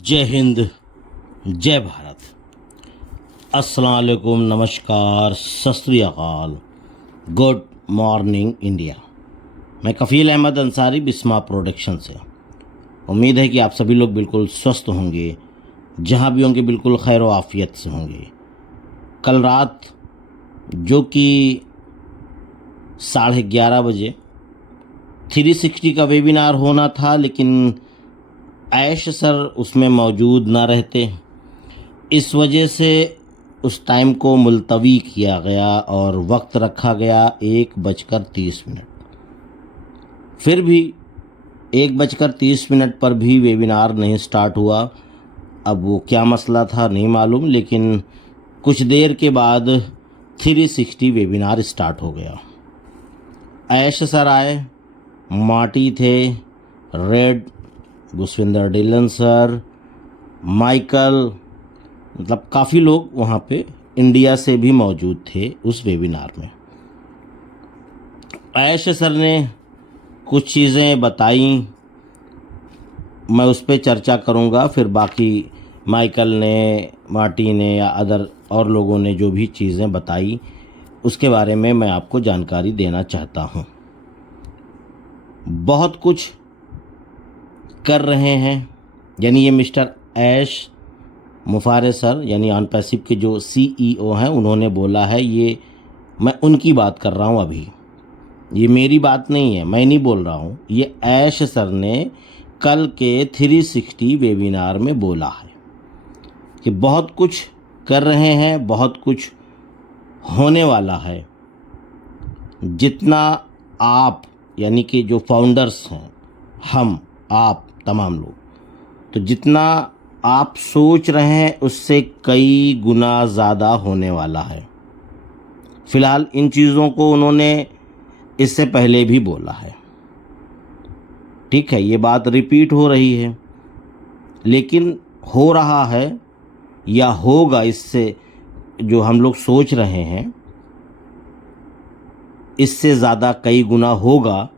जय हिंद, जय भारत, अस्सलाम वालेकुम, नमस्कार, सत श्री अकाल, गुड मॉर्निंग इंडिया। मैं कफ़ील अहमद अंसारी, बिस्मा प्रोडक्शन से। उम्मीद है कि आप सभी लोग बिल्कुल स्वस्थ होंगे, जहाँ भी होंगे बिल्कुल खैर व आफियत से होंगे। कल रात जो कि 11:30 बजे 360 का वेबिनार होना था, लेकिन ऐश सर उसमें मौजूद ना रहते, इस वजह से उस टाइम को मुलतवी किया गया और वक्त रखा गया 1:30। फिर भी 1:30 पर भी वेबिनार नहीं स्टार्ट हुआ। अब वो क्या मसला था नहीं मालूम, लेकिन कुछ देर के बाद 360 वेबिनार स्टार्ट हो गया। ऐश सर आए, मार्टी थे, रेड, गुसविंदर डिलन सर, माइकल, मतलब काफ़ी लोग वहाँ पे इंडिया से भी मौजूद थे उस वेबिनार में। ऐश सर ने कुछ चीज़ें बताई, मैं उस पर चर्चा करूँगा। फिर बाकी माइकल ने, मार्टी ने या अदर और लोगों ने जो भी चीज़ें बताई उसके बारे में मैं आपको जानकारी देना चाहता हूँ। बहुत कुछ कर रहे हैं, यानी ये मिस्टर ऐश मुफारे सर यानी ऑन पैसिव के जो CEO हैं, उन्होंने बोला है। ये मैं उनकी बात कर रहा हूँ अभी, ये मेरी बात नहीं है, मैं नहीं बोल रहा हूँ। ये ऐश सर ने कल के 360 वेबिनार में बोला है कि बहुत कुछ कर रहे हैं, बहुत कुछ होने वाला है। जितना आप यानी कि जो फाउंडर्स हैं, हम, आप तमाम लोग, तो जितना आप सोच रहे हैं उससे कई गुना ज़्यादा होने वाला है। फ़िलहाल इन चीज़ों को उन्होंने इससे पहले भी बोला है, ठीक है, ये बात रिपीट हो रही है, लेकिन हो रहा है या होगा, इससे जो हम लोग सोच रहे हैं इससे ज़्यादा कई गुना होगा,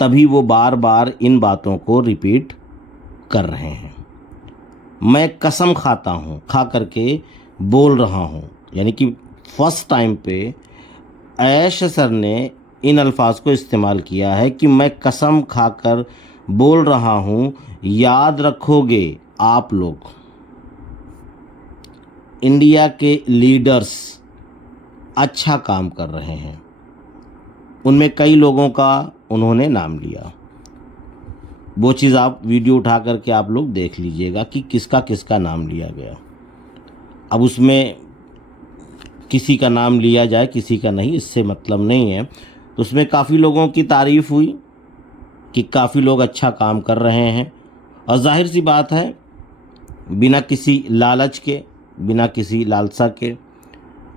तभी वो बार बार इन बातों को रिपीट कर रहे हैं। मैं कसम खाता हूँ, खा करके बोल रहा हूँ, यानी कि फर्स्ट टाइम पे ऐश सर ने इन अल्फाज को इस्तेमाल किया है कि मैं कसम खाकर बोल रहा हूँ, याद रखोगे आप लोग, इंडिया के लीडर्स अच्छा काम कर रहे हैं। उनमें कई लोगों का उन्होंने नाम लिया, वो चीज़ आप वीडियो उठा करके आप लोग देख लीजिएगा कि किसका किसका नाम लिया गया। अब उसमें किसी का नाम लिया जाए किसी का नहीं, इससे मतलब नहीं है। तो उसमें काफ़ी लोगों की तारीफ़ हुई कि काफ़ी लोग अच्छा काम कर रहे हैं, और जाहिर सी बात है बिना किसी लालच के, बिना किसी लालसा के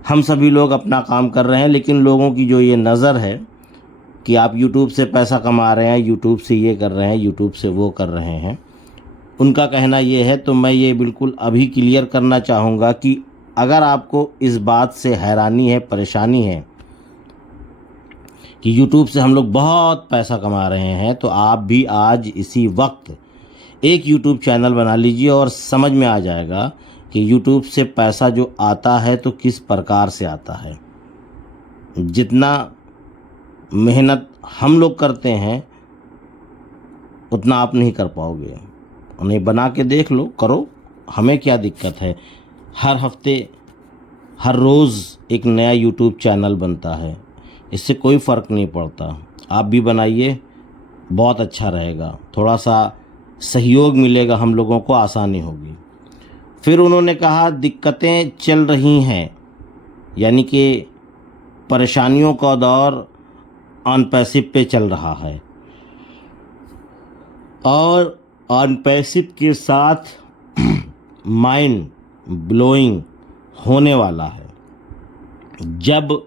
हम सभी लोग अपना काम कर रहे हैं। लेकिन लोगों की जो ये नज़र है कि आप YouTube से पैसा कमा रहे हैं, YouTube से ये कर रहे हैं, YouTube से वो कर रहे हैं, उनका कहना ये है। तो मैं ये बिल्कुल अभी क्लियर करना चाहूँगा कि अगर आपको इस बात से हैरानी है, परेशानी है कि YouTube से हम लोग बहुत पैसा कमा रहे हैं, तो आप भी आज इसी वक्त एक YouTube चैनल बना लीजिए और समझ में आ जाएगा कि YouTube से पैसा जो आता है तो किस प्रकार से आता है। जितना मेहनत हम लोग करते हैं उतना आप नहीं कर पाओगे। उन्हें बना के देख लो, करो, हमें क्या दिक्कत है। हर हफ्ते, हर रोज़ एक नया YouTube चैनल बनता है, इससे कोई फ़र्क नहीं पड़ता। आप भी बनाइए, बहुत अच्छा रहेगा, थोड़ा सा सहयोग मिलेगा, हम लोगों को आसानी होगी। फिर उन्होंने कहा दिक्कतें चल रही हैं, यानी कि परेशानियों का दौर ऑन पैसिव पे चल रहा है, और ऑन पैसिव के साथ माइंड ब्लोइंग होने वाला है। जब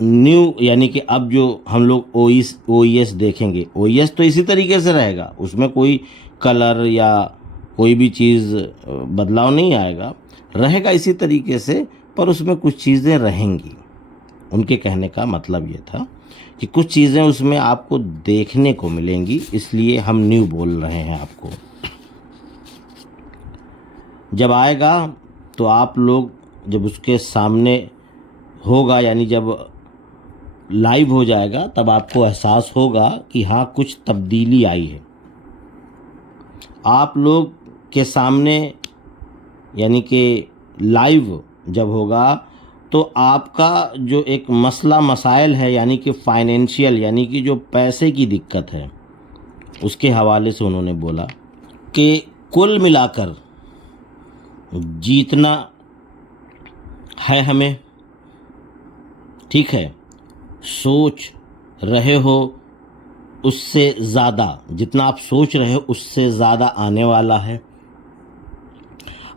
न्यू यानी कि अब जो हम लोग OES देखेंगे, OES तो इसी तरीके से रहेगा, उसमें कोई कलर या कोई भी चीज़ बदलाव नहीं आएगा, रहेगा इसी तरीके से, पर उसमें कुछ चीज़ें रहेंगी। उनके कहने का मतलब ये था कि कुछ चीज़ें उसमें आपको देखने को मिलेंगी, इसलिए हम न्यू बोल रहे हैं आपको। जब आएगा तो आप लोग जब उसके सामने होगा, यानी जब लाइव हो जाएगा, तब आपको एहसास होगा कि हाँ कुछ तब्दीली आई है। आप लोग के सामने यानी कि लाइव जब होगा तो आपका जो एक मसला मसाइल है, यानी कि फाइनेंशियल, यानी कि जो पैसे की दिक्कत है, उसके हवाले से उन्होंने बोला कि कुल मिलाकर जीतना है हमें, ठीक है, सोच रहे हो उससे ज़्यादा, जितना आप सोच रहे हो उससे ज़्यादा आने वाला है।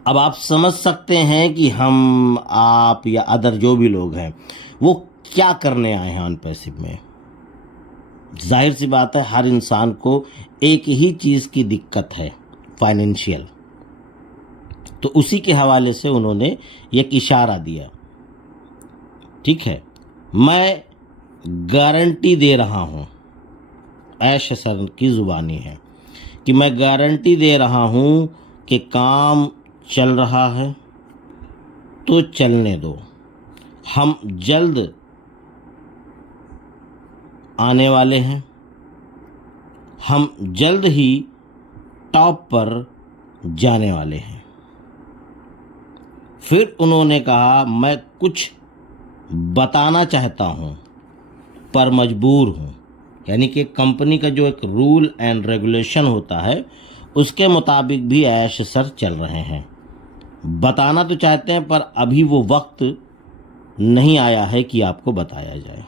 अब आप समझ सकते हैं कि हम, आप या अदर जो भी लोग हैं वो क्या करने आए हैं ऑन पैसिव में। जाहिर सी बात है, हर इंसान को एक ही चीज़ की दिक्कत है, फाइनेंशियल। तो उसी के हवाले से उन्होंने एक इशारा दिया, ठीक है। मैं गारंटी दे रहा हूँ, ऐश सर की ज़ुबानी है कि मैं गारंटी दे रहा हूँ कि काम चल रहा है तो चलने दो, हम जल्द आने वाले हैं, हम जल्द ही टॉप पर जाने वाले हैं। फिर उन्होंने कहा, मैं कुछ बताना चाहता हूँ पर मजबूर हूँ, यानी कि कंपनी का जो एक रूल एंड रेगुलेशन होता है उसके मुताबिक भी ऐश सर चल रहे हैं। बताना तो चाहते हैं पर अभी वो वक्त नहीं आया है कि आपको बताया जाए।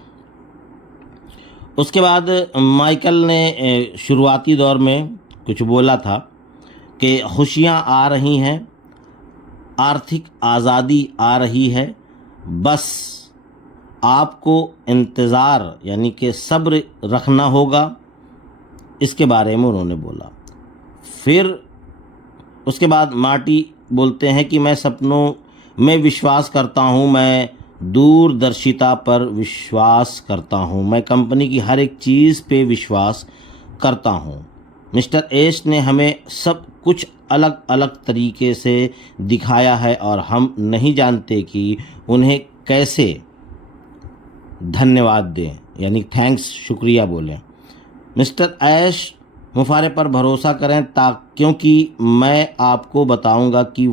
उसके बाद माइकल ने शुरुआती दौर में कुछ बोला था कि खुशियाँ आ रही हैं, आर्थिक आज़ादी आ रही है, बस आपको इंतज़ार यानी कि सब्र रखना होगा। इसके बारे में उन्होंने बोला। फिर उसके बाद मार्टी बोलते हैं कि मैं सपनों में विश्वास करता हूँ, मैं दूरदर्शिता पर विश्वास करता हूँ, मैं कंपनी की हर एक चीज़ पे विश्वास करता हूँ। मिस्टर एश ने हमें सब कुछ अलग अलग तरीके से दिखाया है और हम नहीं जानते कि उन्हें कैसे धन्यवाद दें, यानी थैंक्स, शुक्रिया बोलें। मिस्टर ऐश मुफारे पर भरोसा करें क्योंकि मैं आपको बताऊंगा कि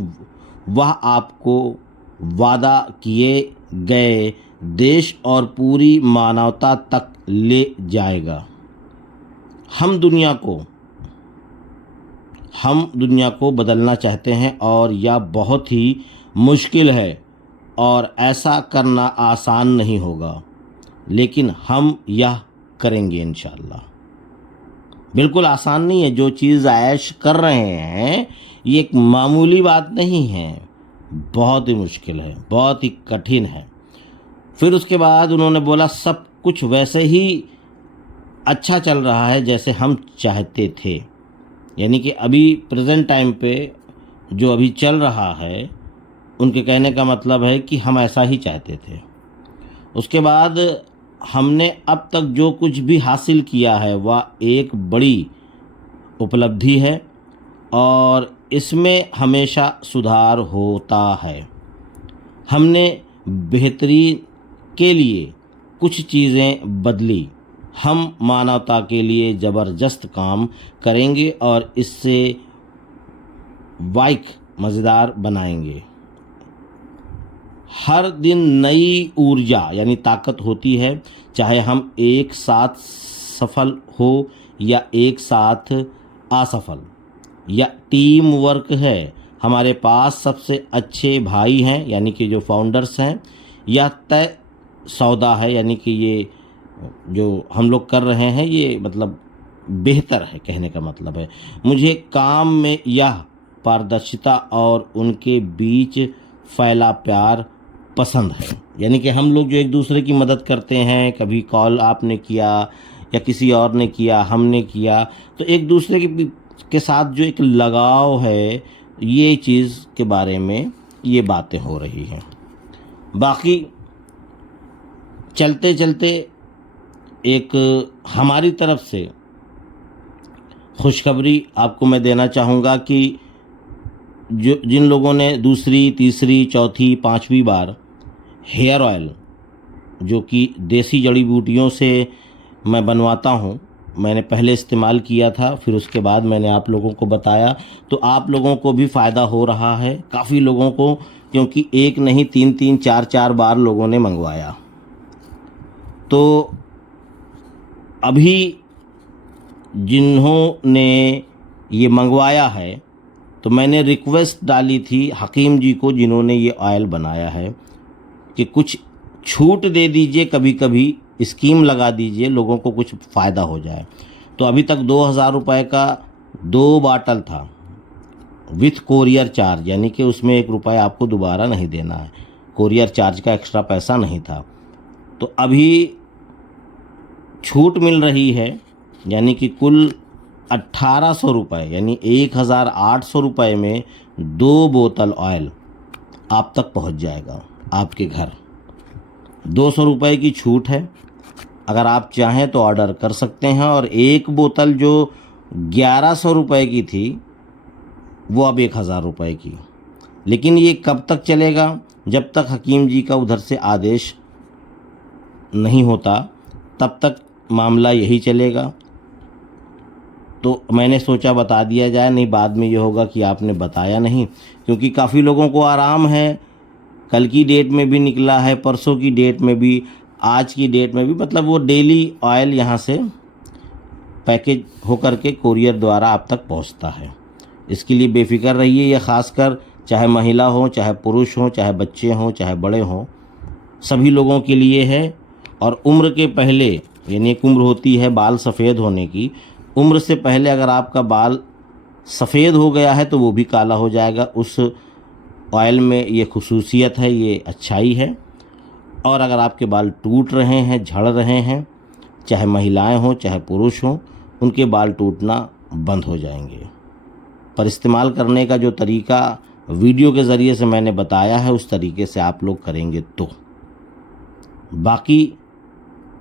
वह आपको वादा किए गए देश और पूरी मानवता तक ले जाएगा। हम दुनिया को बदलना चाहते हैं और यह बहुत ही मुश्किल है और ऐसा करना आसान नहीं होगा, लेकिन हम यह करेंगे इंशाल्लाह। बिल्कुल आसान नहीं है, जो चीज़ ऐश कर रहे हैं ये एक मामूली बात नहीं है, बहुत ही मुश्किल है, बहुत ही कठिन है। फिर उसके बाद उन्होंने बोला, सब कुछ वैसे ही अच्छा चल रहा है जैसे हम चाहते थे, यानी कि अभी प्रेजेंट टाइम पे जो अभी चल रहा है, उनके कहने का मतलब है कि हम ऐसा ही चाहते थे। उसके बाद हमने अब तक जो कुछ भी हासिल किया है वह एक बड़ी उपलब्धि है और इसमें हमेशा सुधार होता है। हमने बेहतरी के लिए कुछ चीज़ें बदली, हम मानवता के लिए ज़बरदस्त काम करेंगे और इससे वाइक मज़ेदार बनाएंगे। हर दिन नई ऊर्जा यानी ताकत होती है, चाहे हम एक साथ सफल हो या एक साथ असफल, या टीम वर्क है। हमारे पास सबसे अच्छे भाई हैं यानी कि जो फाउंडर्स हैं, या तय सौदा है यानी कि ये जो हम लोग कर रहे हैं ये मतलब बेहतर है, कहने का मतलब है। मुझे काम में यह पारदर्शिता और उनके बीच फैला प्यार पसंद है, यानी कि हम लोग जो एक दूसरे की मदद करते हैं, कभी कॉल आपने किया या किसी और ने किया, हमने किया, तो एक दूसरे के साथ जो एक लगाव है, ये चीज़ के बारे में ये बातें हो रही हैं। बाकी चलते चलते एक हमारी तरफ से खुशखबरी आपको मैं देना चाहूँगा कि जो जिन लोगों ने दूसरी, तीसरी, चौथी, पांचवी बार हेयर ऑयल जो कि देसी जड़ी बूटियों से मैं बनवाता हूँ, मैंने पहले इस्तेमाल किया था, फिर उसके बाद मैंने आप लोगों को बताया, तो आप लोगों को भी फ़ायदा हो रहा है, काफ़ी लोगों को, क्योंकि एक नहीं 3-3, 4-4 बार लोगों ने मंगवाया। तो अभी जिन्होंने ये मंगवाया है, तो मैंने रिक्वेस्ट डाली थी हकीम जी को जिन्होंने ये ऑयल बनाया है कि कुछ छूट दे दीजिए, कभी कभी स्कीम लगा दीजिए, लोगों को कुछ फ़ायदा हो जाए। तो अभी तक 2000 रुपये का 2 बाटल था विथ कोरियर चार्ज, यानी कि उसमें 1 रुपया आपको दोबारा नहीं देना है, कोरियर चार्ज का एक्स्ट्रा पैसा नहीं था। तो अभी छूट मिल रही है, यानी कि कुल 1800 रुपये, यानी 1800 रुपये में 2 बोतल ऑयल आप तक पहुंच जाएगा आपके घर। 200 रुपये की छूट है, अगर आप चाहें तो ऑर्डर कर सकते हैं। और एक बोतल जो 1100 रुपये की थी वो अब 1000 रुपये की। लेकिन ये कब तक चलेगा? जब तक हकीम जी का उधर से आदेश नहीं होता तब तक मामला यही चलेगा। तो मैंने सोचा बता दिया जाए, नहीं बाद में ये होगा कि आपने बताया नहीं, क्योंकि काफ़ी लोगों को आराम है, कल की डेट में भी निकला है, परसों की डेट में भी, आज की डेट में भी, मतलब वो डेली ऑयल यहाँ से पैकेज होकर के कोरियर द्वारा आप तक पहुँचता है। इसके लिए बेफिक्र रहिए। यह ख़ासकर चाहे महिला हो, चाहे पुरुष हो, चाहे बच्चे हों, चाहे बड़े हों, सभी लोगों के लिए है। और उम्र के पहले, यानी एक उम्र होती है बाल सफ़ेद होने की, उम्र से पहले अगर आपका बाल सफ़ेद हो गया है तो वो भी काला हो जाएगा। उस ऑयल में ये खुसूसियत है, ये अच्छाई है। और अगर आपके बाल टूट रहे हैं, झड़ रहे हैं, चाहे महिलाएं हों चाहे पुरुष हों, उनके बाल टूटना बंद हो जाएंगे। पर इस्तेमाल करने का जो तरीका वीडियो के ज़रिए से मैंने बताया है, उस तरीके से आप लोग करेंगे तो। बाकी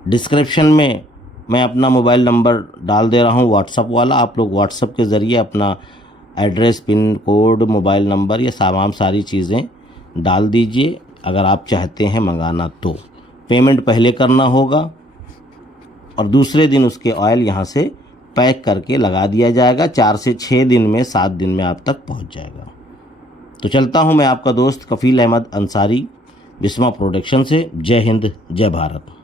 डिस्क्रिप्शन में मैं अपना मोबाइल नंबर डाल दे रहा हूँ, व्हाट्सअप वाला। आप लोग व्हाट्सअप के ज़रिए अपना address, pin code, mobile number, ये तमाम सारी चीज़ें डाल दीजिए अगर आप चाहते हैं मंगाना तो। पेमेंट पहले करना होगा और दूसरे दिन उसके ऑयल यहाँ से पैक करके लगा दिया जाएगा। 4 से 6 दिन में, 7 दिन में आप तक पहुँच जाएगा। तो चलता हूँ मैं आपका दोस्त कफ़ील अहमद अंसारी, बिस्मा प्रोडक्शन से। जय हिंद, जय भारत।